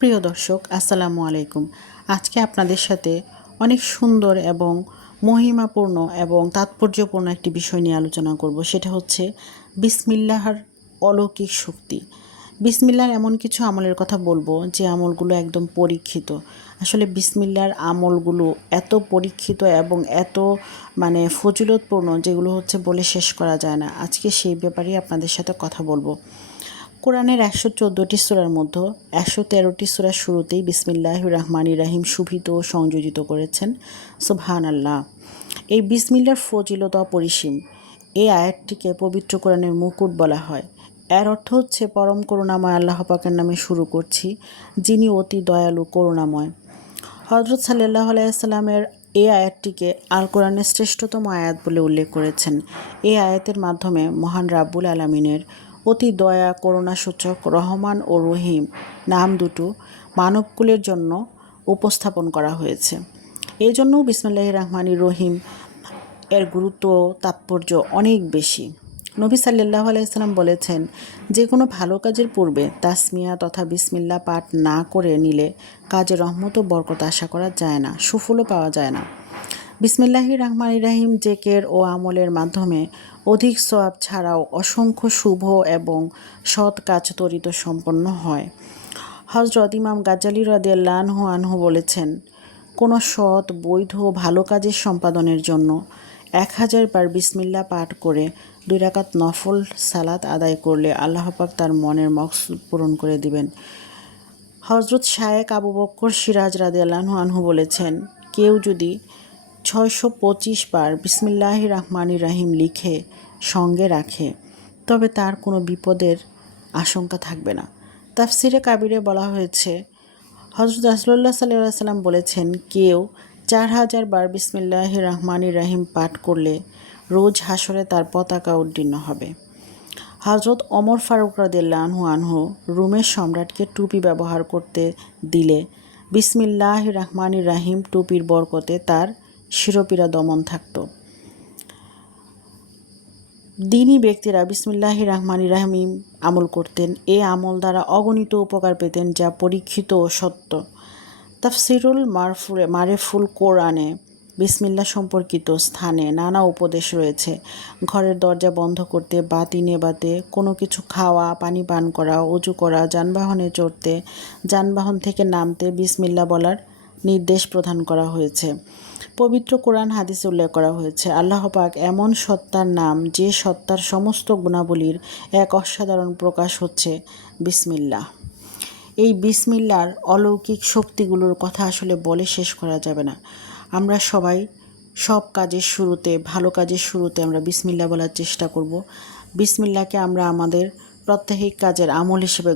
প্রিয় দর্শক, আসসালামু আলাইকুম। আজকে আপনাদের সাথে অনেক সুন্দর এবং মহিমাপূর্ণ এবং তাৎপর্যপূর্ণ একটি বিষয় নিয়ে আলোচনা করব। সেটা হচ্ছে বিসমিল্লাহর অলৌকিক শক্তি। বিসমিল্লাহর এমন কিছু আমলের কথা বলবো যে আমলগুলো একদম পরীক্ষিত। আসলে বিসমিল্লাহর আমলগুলো এত পরীক্ষিত এবং এত ফজিলতপূর্ণ, যেগুলো হচ্ছে বলে শেষ করা যায় না। আজকে সেই ব্যাপারেই আপনাদের সাথে কথা বলবো। কোরআনের 114টি সূরার মধ্যে 113টি সূরার শুরুতেই বিসমিল্লাহির রহমানির রহিম শুভিত ও সংযোজিত করেছেন। সুবহানাল্লাহ। এই বিসমিল্লার ফজিলত অপরিসীম। এই আয়াতটিকে পবিত্র কোরআনের মুকুট বলা হয়। এর অর্থ হচ্ছে পরম করুণাময় আল্লাহ পাকের নামে শুরু করছি, যিনি অতি দয়ালু করুণাময়। হযরত সাল্লাল্লাহু আলাইহি সাল্লামের এই আয়াতটিকে আল কোরআনের শ্রেষ্ঠতম আয়াত বলে উল্লেখ করেছেন। এই আয়াতের মাধ্যমে মহান রাব্বুল আলামিনের অতি দয়া করুণাসূচক রহমান ও রহিম নাম দুটো মানবকুলের জন্য উপস্থাপন করা হয়েছে। এই জন্য বিসমিল্লাহির রহমানির রহিম এর গুরুত্ব ও তাৎপর্য অনেক বেশি। নবী সাল্লাল্লাহু আলাইহি সাল্লাম বলেছেন, যে কোনো ভালো কাজের পূর্বে তাসমিয়া তথা বিসমিল্লাহ পাঠ না করে নিলে কাজে রহমত ও বরকত আশা করা যায় না, সুফলও পাওয়া যায় না। বিসমিল্লাহির রহমানির রহিম জিকির ও আমলের মাধ্যমে অধিক সওয়াব ছাড়াও অসংখ্য শুভ এবং সৎ কাজ ত্বরিত সম্পন্ন হয়। হযরত ইমাম গাজ্জালী রাদিয়াল্লাহু আনহু বলেছেন, কোনো সৎ বৈধ ভালো কাজের সম্পাদনের জন্য 1000 বার বিসমিল্লাহ পাঠ করে 2 রাকাত নফল সালাত আদায় করলে আল্লাহ পাক তার মনের মকসুদ পূরণ করে দিবেন। হযরত শায়েখ আবু বকর সিরাজ রাদিয়াল্লাহু আনহু বলেছেন, কেউ যদি 625 বার বিসমিল্লাহির রহমানির রহিম লিখে সঙ্গে রাখে তবে তার কোনো বিপদের আশঙ্কা থাকবে না। তাফসিরে কাবিরে বলা হয়েছে, হযরত রাসূলুল্লাহ সাল্লাল্লাহু আলাইহি সাল্লাম বলেছেন, কেউ 4000 বার বিসমিল্লাহির রহমানির রহিম পাঠ করলে রোজ হাসরে তার পতাকা উড্ডীন হবে। হযরত ওমর ফারুক রাদিয়াল্লাহু আনহু রোমের সম্রাটকে টুপি ব্যবহার করতে দিলে বিসমিল্লাহির রহমানির রহিম টুপির বরকতে তার শিরোপীড়া দমন থাকত। দ্বীনি ব্যক্তিরা বিসমিল্লাহির রহমানির রহিম আমল করতেন। এই আমল দ্বারা অগণিত উপকার পেতেন, যা পরীক্ষিত ও সত্য। তাফসিরুল মারেফুল কোরআনে বিসমিল্লাহ সম্পর্কিত স্থানে নানা উপদেশ রয়েছে। ঘরের দরজা বন্ধ করতে, বাতি নেভাতে, কোনো কিছু খাওয়া, পানি পান করা, ওযু করা, যানবাহনে চড়তে, যানবাহন থেকে নামতে বিসমিল্লাহ বলার নির্দেশ প্রদান করা হয়েছে। পবিত্র কোরআন হাদিসে উল্লেখ করা হয়েছে, আল্লাহ পাক এমন সত্তার নাম যে সত্তার সমস্ত গুণাবলীর এক অসাধারণ প্রকাশ হচ্ছে বিসমিল্লাহ। এই বিসমিল্লাহর অলৌকিক শক্তিগুলোর কথা আসলে বলে শেষ করা যাবে না। আমরা সবাই সব কাজের শুরুতে, ভালো কাজের শুরুতে আমরা বিসমিল্লাহ বলার চেষ্টা করব। বিসমিল্লাহকে আমরা আমাদের প্রত্যেক কাজের আমল হিসেবে